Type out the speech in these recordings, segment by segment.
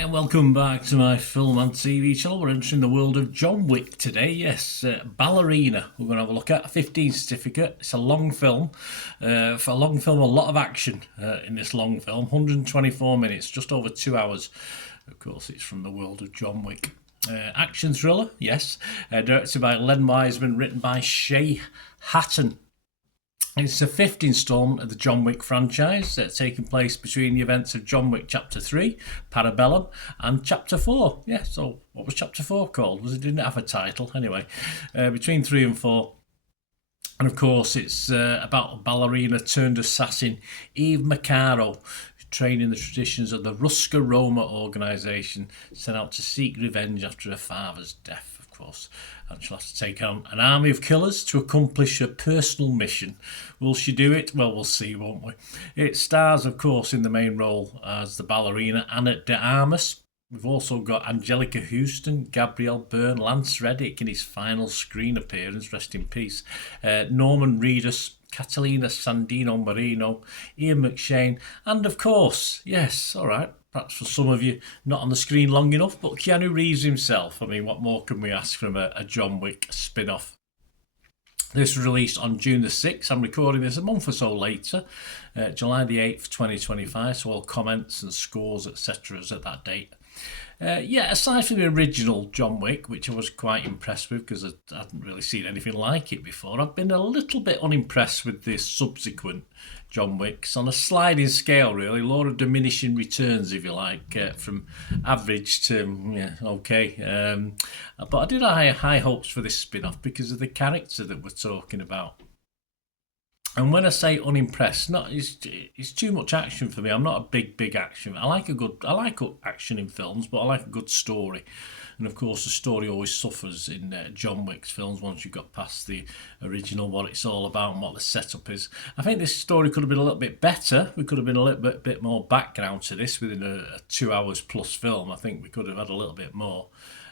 Hi and welcome back to my film and TV channel. We're entering the world of John Wick today. Yes, Ballerina. We're going to have a look at a 15 certificate. It's a long film. For a long film, a lot of action in this long film. 124 minutes, just over 2 hours. Of course, it's from the world of John Wick. Action thriller, yes. Directed by Len Wiseman, written by Shay Hatton. It's the fifth instalment of the John Wick franchise, taking place between the events of John Wick Chapter 3, Parabellum, and Chapter 4. Yeah, so what was Chapter 4 called? It didn't have a title. Anyway, between 3 and 4. And of course, it's about a ballerina turned assassin, Eve Macaro, trained in the traditions of the Ruska Roma organisation, sent out to seek revenge after her father's death. Course, and she'll have to take on an army of killers to accomplish her personal mission. Will she do it? Well, we'll see, won't we? It stars, of course, in the main role as the ballerina Anna de Armas. We've also got Angelica Houston, Gabriel Byrne, Lance Reddick in his final screen appearance, rest in peace, Norman Reedus, Catalina Sandino Marino, Ian McShane, and of course, yes, all right, perhaps for some of you not on the screen long enough, but Keanu Reeves himself. I mean, what more can we ask from a John Wick spin-off? This was released on June the 6th. I'm recording this a month or so later, July the 8th, 2025, so all comments and scores, etc. is at that date. Aside from the original John Wick, which I was quite impressed with because I hadn't really seen anything like it before, I've been a little bit unimpressed with the subsequent John Wicks on a sliding scale, really. Law of diminishing returns, if you like, from average to okay. But I did have high hopes for this spin-off because of the character that we're talking about. And when I say unimpressed, it's too much action for me. I'm not a big action. I like action in films, but I like a good story. And of course, the story always suffers in John Wick's films once you've got past the original, what it's all about and what the setup is. I think this story could have been a little bit better. We could have been a little bit more background to this within a 2 hours plus film. I think we could have had a little bit more.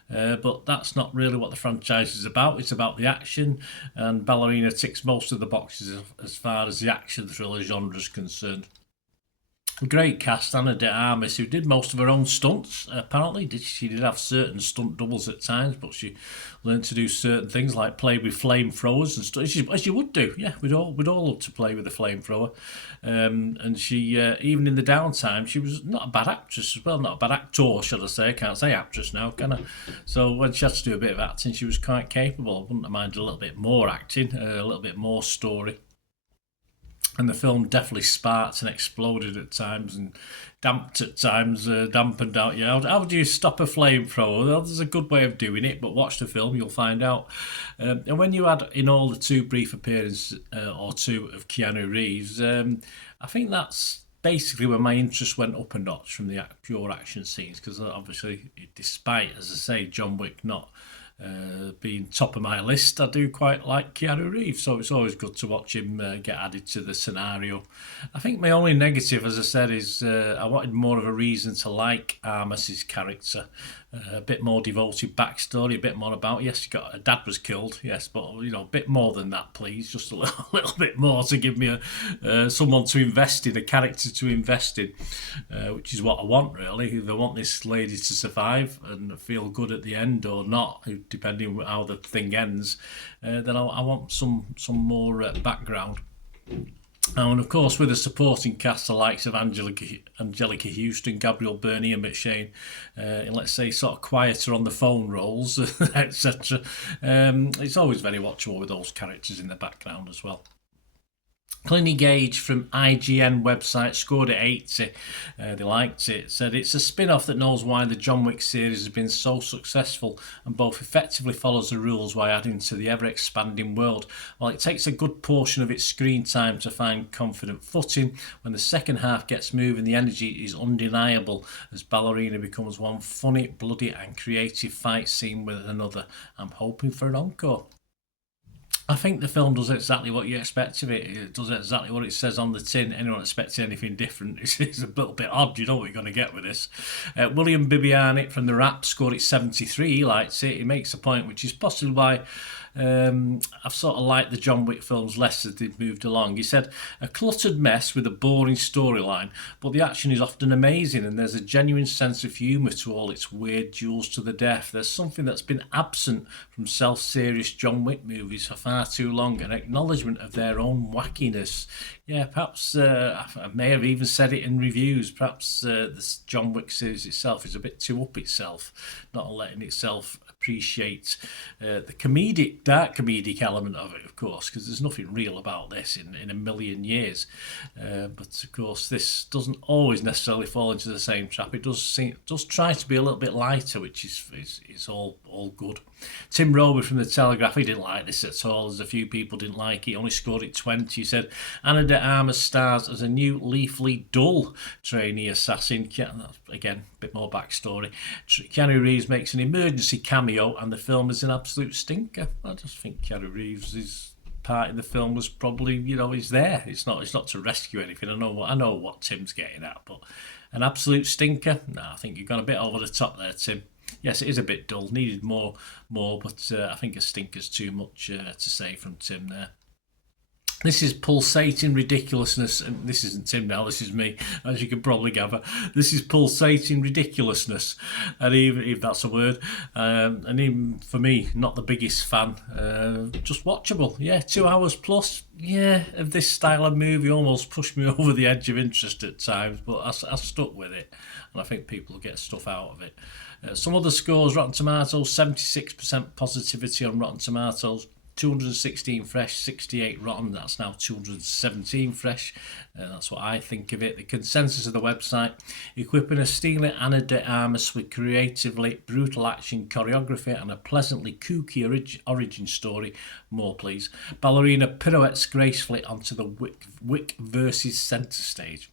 But that's not really what the franchise is about. It's about the action, and Ballerina ticks most of the boxes as far as the action thriller genre is concerned. A great cast. Anna de Armas, who did most of her own stunts, apparently. She did have certain stunt doubles at times, but she learned to do certain things like play with flamethrowers and stuff, as you would do. Yeah, we'd all love to play with a flamethrower. And she, even in the downtime, she was not a bad actress as well, not a bad actor, should I say. I can't say actress now, can I? So when she had to do a bit of acting, she was quite capable. I wouldn't have minded a little bit more acting, a little bit more story. And the film definitely sparked and exploded at times and damped at times, dampened out. Yeah, how do you stop a flamethrower? Well, there's a good way of doing it, but watch the film, you'll find out. And when you add in all the two brief appearances or two of Keanu Reeves, I think that's basically when my interest went up a notch from the pure action scenes, because obviously, despite, as I say, John Wick not being top of my list, I do quite like Keanu Reeves, so it's always good to watch him get added to the scenario. I think my only negative, as I said, is I wanted more of a reason to like Armas's character, a bit more devoted backstory, a bit more about, yes, her dad was killed, yes, but a bit more than that, please, just a little bit more to give me someone to invest in, a character to invest in, which is what I want, really. If I want this lady to survive and feel good at the end or not, depending on how the thing ends, then I want some more background. And of course, with the supporting cast, the likes of Angelica Houston, Gabriel Byrne, Ian McShane, and let's say sort of quieter on the phone roles, etc. It's always very watchable with those characters in the background as well. Clinny Gage from IGN website scored at 80. They liked it. Said it's a spin-off that knows why the John Wick series has been so successful and both effectively follows the rules while adding to the ever-expanding world. While it takes a good portion of its screen time to find confident footing, when the second half gets moving, the energy is undeniable as Ballerina becomes one funny, bloody and creative fight scene with another. I'm hoping for an encore. I think the film does exactly what you expect of it. It does exactly what it says on the tin. Anyone expecting anything different is a little bit odd. You know what you're going to get with this. William Bibiani from The Rap scored it 73. He likes it. He makes a point, which is possibly why I've sort of liked the John Wick films less as they've moved along. He said, a cluttered mess with a boring storyline, but the action is often amazing and there's a genuine sense of humour to all its weird duels to the death. There's something that's been absent from self-serious John Wick movies for far too long, an acknowledgement of their own wackiness. Yeah, perhaps I may have even said it in reviews. Perhaps this John Wick series itself is a bit too up itself, not letting itself appreciate the dark comedic element of it, of course, because there's nothing real about this in a million years. But of course, this doesn't always necessarily fall into the same trap. It does try to be a little bit lighter, which is all good. Tim Roby from the Telegraph, he didn't like this at all. There's a few people didn't like it. He only scored it 20. He said Anna de Armas stars as a new Leafly Dull trainee assassin. Again, a bit more backstory. Keanu Reeves makes an emergency cameo, and the film is an absolute stinker. I just think Keanu Reeves' part in the film was probably, he's there. It's not to rescue anything. I know what Tim's getting at, but an absolute stinker. No, I think you've gone a bit over the top there, Tim. Yes, it is a bit dull. Needed more, but I think a stinker's too much to say from Tim there. This is pulsating ridiculousness, and this isn't Tim now, this is me, as you can probably gather. This is pulsating ridiculousness, and even if that's a word, and even for me, not the biggest fan, just watchable. Yeah, 2 hours plus, of this style of movie almost pushed me over the edge of interest at times, but I stuck with it, and I think people get stuff out of it. Some other scores: Rotten Tomatoes, 76% positivity on Rotten Tomatoes, 216 fresh, 68 rotten. That's now 217 fresh. That's what I think of it. The consensus of the website: equipping a steely Anna de Armas with creatively brutal action choreography and a pleasantly kooky origin story. More, please. Ballerina pirouettes gracefully onto the Wick versus centre stage.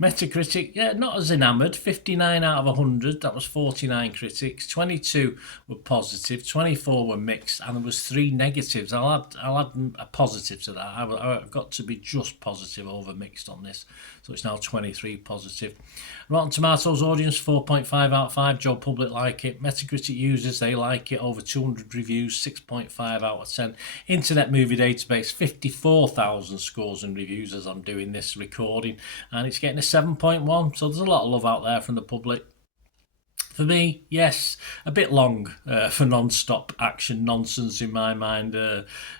Metacritic, not as enamoured. 59 out of 100. That was 49 critics. 22 were positive, 24 were mixed, and there was 3 negatives. I'll add a positive to that. I've got to be just positive over mixed on this, so it's now 23 positive. Rotten Tomatoes audience, 4.5 out of 5. Joe Public like it. Metacritic users, they like it. Over 200 reviews, 6.5 out of 10. Internet Movie Database, 54,000 scores and reviews as I'm doing this recording, and it's getting a 7.1, so there's a lot of love out there from the public. For me, yes, a bit long for non-stop action nonsense in my mind.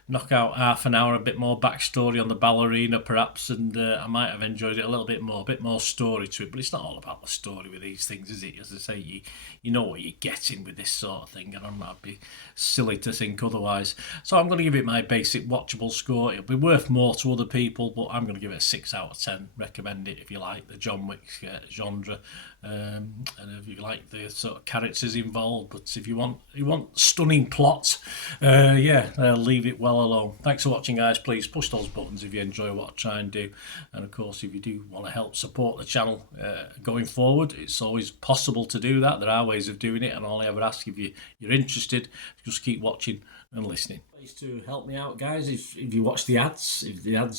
Knock out half an hour, a bit more backstory on the ballerina perhaps, and I might have enjoyed it a little bit more, a bit more story to it, but it's not all about the story with these things, is it? As I say, you know what you're getting with this sort of thing, and I'd be silly to think otherwise. So I'm going to give it my basic watchable score. It'll be worth more to other people, but I'm going to give it a 6 out of 10. Recommend it if you like the John Wick genre, and if you like the sort of characters involved. But if you want stunning plot, leave it well alone. Thanks for watching, guys. Please push those buttons if you enjoy what I try and do, and of course if you do want to help support the channel going forward, it's always possible to do that. There are ways of doing it, and all I ever ask, if you're interested, just keep watching and listening. Ways to help me out, guys: if you watch the ads,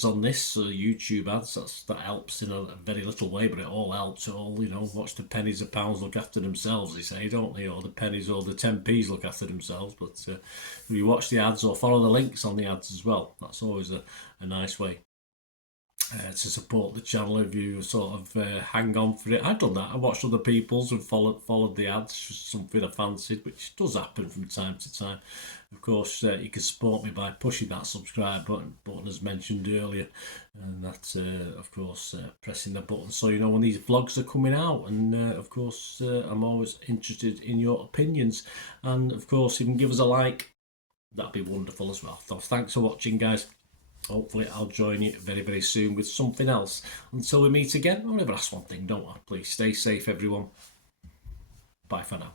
on this YouTube ads, that helps in a very little way, but it all helps. Watch the pennies and pounds look after themselves, they say, don't they? Or the pennies or the 10p's look after themselves. But if you watch the ads or follow the links on the ads as well, that's always a nice way to support the channel. If you sort of hang on for it, I've done that. I watched other people's and followed the ads, just something I fancied, which does happen from time to time. Of course, you can support me by pushing that subscribe button as mentioned earlier, and that's of course pressing the button so you know when these vlogs are coming out. And of course I'm always interested in your opinions, and of course if you can give us a like, that'd be wonderful as well. So thanks for watching, guys. Hopefully I'll join you very, very soon with something else. Until we meet again, I'll never ask one thing, don't I? Please stay safe, everyone. Bye for now.